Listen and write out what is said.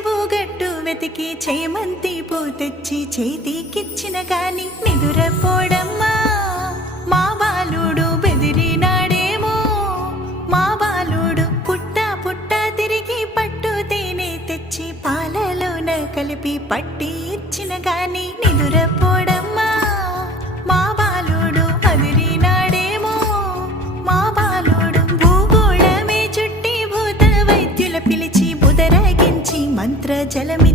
చెరువు గట్టు వెతికి చేమంతి పూ తెచ్చి చేతికిచ్చిన గాని నిదురపోడమ్మా మా బాలుడు బెదిరినాడేమో మా బాలుడు పుట్ట పుట్ట తిరిగి పట్టు తేనె తెచ్చి పాలలోన కలిపి పట్టి ఇచ్చిన గాని నిదురపోడమ్మా మా బాలుడు అదిరినాడేమో మా బాలుడు భూగోళమే చుట్టి భూత వైద్యుల పిలిచి బుదరగించి మంత్ర జలమి